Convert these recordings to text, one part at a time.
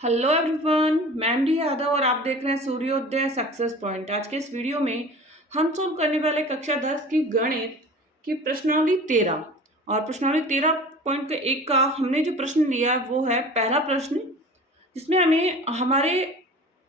Hello everyone, मैं MD Yadav और आप देख रहे हैं सूर्योदय सक्सेस पॉइंट। आज के इस वीडियो में हम सोल्व करने वाले कक्षा 10 की गणित की प्रश्नावली 13 और प्रश्नावली 13.1 का हमने जो प्रश्न लिया है वो है पहला प्रश्न, जिसमें हमें हमारे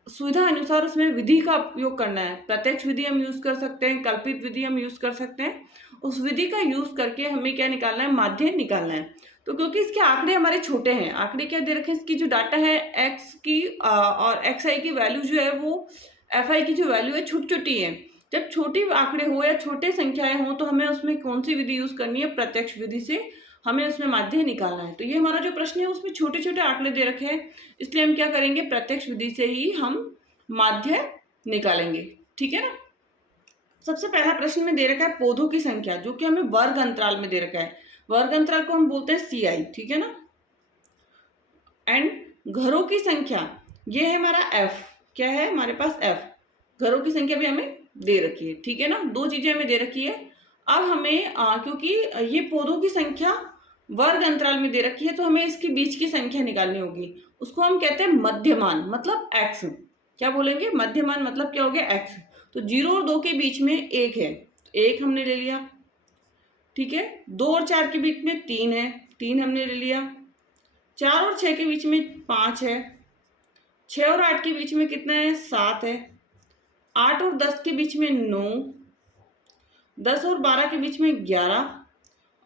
सुविधा अनुसार उसमें विधि का उपयोग करना है। प्रत्यक्ष विधि हम यूज कर सकते हैं, कल्पित विधि हम यूज कर सकते हैं। उस विधि का यूज करके हमें क्या निकालना है, माध्य निकालना है। तो क्योंकि इसके आंकड़े हमारे छोटे हैं, आंकड़े क्या दे रखे हैं, इसकी जो डाटा है एक्स की और एक्स आई की वैल्यू जो है वो एफ आई की जो वैल्यू है छोटी छोटी है। जब छोटी आंकड़े हो या छोटे संख्याएं हो तो हमें उसमें कौन सी विधि यूज करनी है, प्रत्यक्ष विधि से हमें उसमें माध्य निकालना है। तो ये हमारा जो प्रश्न है उसमें छोटे छोटे आंकड़े दे रखे हैं, इसलिए हम क्या करेंगे, प्रत्यक्ष विधि से ही हम माध्य निकालेंगे। ठीक है ना। सबसे पहला प्रश्न में दे रखा है पौधों की संख्या, जो कि हमें वर्ग अंतराल में दे रखा है। वर्ग अंतराल को हम बोलते हैं सी आई। ठीक है ना। एंड घरों की संख्या, ये है हमारा एफ। क्या है हमारे पास, एफ। घरों की संख्या भी हमें दे रखी है। ठीक है ना, दो चीजें हमें दे रखी है। अब हमें क्योंकि ये पौधों की संख्या वर्ग अंतराल में दे रखी है तो हमें इसके बीच की संख्या निकालनी होगी। उसको हम कहते हैं मध्यमान, मतलब एक्स। क्या बोलेंगे, मध्यमान मतलब क्या हो गया, एक्स। तो 0 और 2 के बीच में एक है, एक हमने ले लिया। ठीक है, 2 और 4 के बीच में 3 है, 3 हमने ले लिया। 4 और 6 के बीच में 5 है। 6 और 8 के बीच में कितना है, 7 है। 8 और 10 के बीच में 9। 10 और 12 के बीच में 11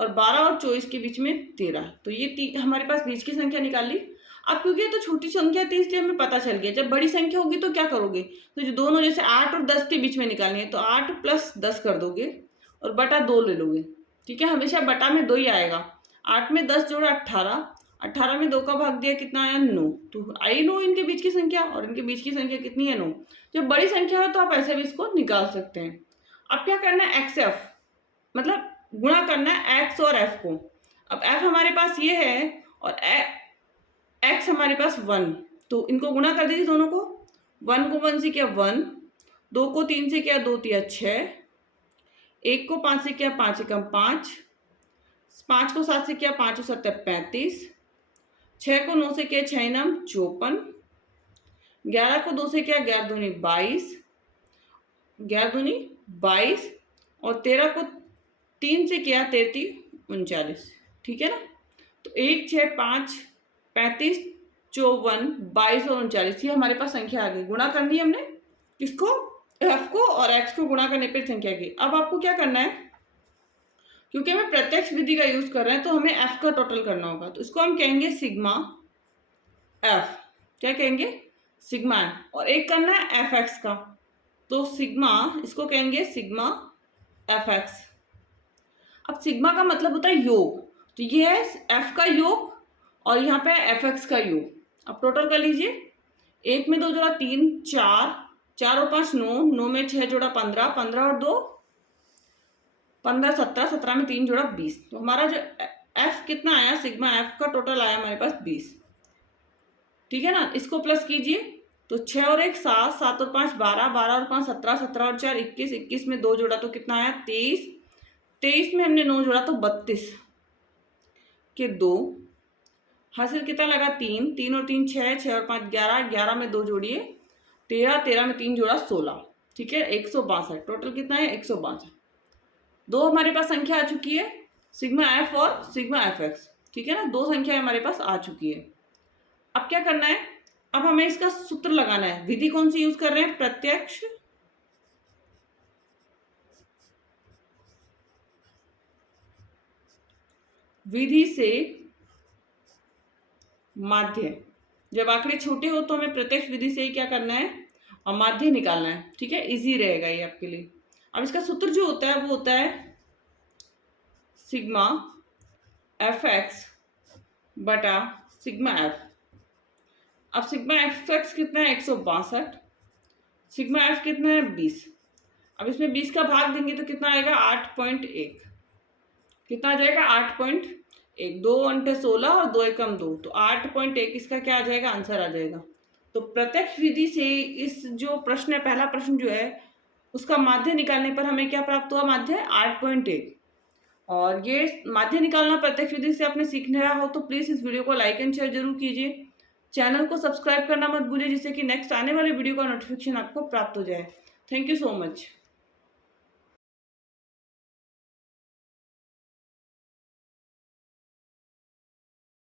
और 12 और 24 के बीच में 13। तो ये हमारे पास बीच की संख्या निकाल ली। अब क्योंकि ये तो छोटी संख्या थी इसलिए हमें पता चल गया। जब बड़ी संख्या होगी तो क्या करोगे, तो जो दोनों, जैसे 8 और 10 के बीच में निकालनी है तो 8 प्लस 10 कर दोगे और बटा 2 ले लोगे। ठीक है, हमेशा बटा में 2 ही आएगा। 8 में 10 जोड़ा 18, 18 में 2 का भाग दिया, कितना आया, 9। तो आई 9 इनके बीच की संख्या, और इनके बीच की संख्या कितनी है, 9। जब बड़ी संख्या है तो आप ऐसे भी इसको निकाल सकते हैं। अब क्या करना है, एक्स एफ, मतलब गुणा करना है एक्स और एफ को। अब एफ हमारे पास ये है और एक्स हमारे पास 1, तो इनको गुणा कर दीजिए दोनों को। 1 को 1 से किया 1, 2 को 3 से किया 2 तिया 6, 1 को 5 से किया 5 एकम 5, 5 को 7 से किया 5 और 7 35, 6 को 9 से किया 6 नाम 54, 11 को 2 से किया 11 दूनी 22, 11 दूनी 22 और 13 को 3 से किया 33 39। ठीक है ना। तो 1 6 5 35 54 22 और 39, ये हमारे पास संख्या आ गई। गुणा करनी है हमने किसको, एफ को, और एक्स को गुणा करने पे संख्या की। अब आपको क्या करना है, क्योंकि हमें प्रत्यक्ष विधि का यूज कर रहे हैं तो हमें एफ का टोटल करना होगा। तो इसको हम कहेंगे सिग्मा एफ। क्या कहेंगे, सिग्मा एफ। और एक करना है एफ एक्स का, तो सिग्मा, इसको कहेंगे सिग्मा एफ एक्स। अब सिग्मा का मतलब होता है योग, तो ये है एफ का योग और यहाँ पे एफ एक्स का योग। अब टोटल कर लीजिए, 1 में 2 जोड़ा 3 4, 4 और 5 9, 9 में 6 जोड़ा 15, 15 और 2 15, 17, 17 में 3 जोड़ा 20। तो हमारा जो एफ कितना आया, सिग्मा एफ का टोटल आया हमारे पास 20। ठीक है ना। इसको प्लस कीजिए, तो 6 और 1 7, 7 और 5 12, 12 और 5 17, 17 और 4 21, 21 में 2 जोड़ा तो कितना आया 23, 23 में हमने 9 जोड़ा तो 32 के 2, हासिल कितना लगा 3, 3 और 3 6, 6 और 5 11, 11 में 2 जोड़िए 13, 13 में 3 जोड़ा 16। ठीक है, 162। टोटल कितना है, 162। दो हमारे पास संख्या आ चुकी है, सिग्मा एफ और सिग्मा एफ एक्स। ठीक है ना, दो संख्या हमारे पास आ चुकी है। अब क्या करना है, अब हमें इसका सूत्र लगाना है। विधि कौन सी यूज कर रहे हैं, प्रत्यक्ष विधि से माध्य। जब आंकड़े छोटे हो तो हमें प्रत्यक्ष विधि से ही क्या करना है, और माध्य निकालना है। ठीक है, इजी रहेगा ये आपके लिए। अब इसका सूत्र जो होता है वो होता है सिग्मा एफ एक्स बटा सिग्मा एफ। अब सिग्मा एफ एक्स कितना है, 162। सिग्मा एफ कितना है, 20। अब इसमें 20 का भाग देंगे तो कितना आएगा, 8.1। कितना आ जाएगा, 8.1। 2 अंटे 16 और 2 एकम 2, तो 8.1 इसका क्या आ जाएगा, आंसर आ जाएगा। तो प्रत्यक्ष विधि से इस जो प्रश्न है, पहला प्रश्न जो है, उसका माध्य निकालने पर हमें क्या प्राप्त हुआ, माध्य 8.1। और ये माध्य निकालना प्रत्यक्ष विधि से आपने सीख लिया हो तो प्लीज इस वीडियो को लाइक एंड शेयर जरूर कीजिए। चैनल को सब्सक्राइब करना मत भूलिए जिससे कि नेक्स्ट आने वाले वीडियो का नोटिफिकेशन आपको प्राप्त हो जाए। Thank you so much.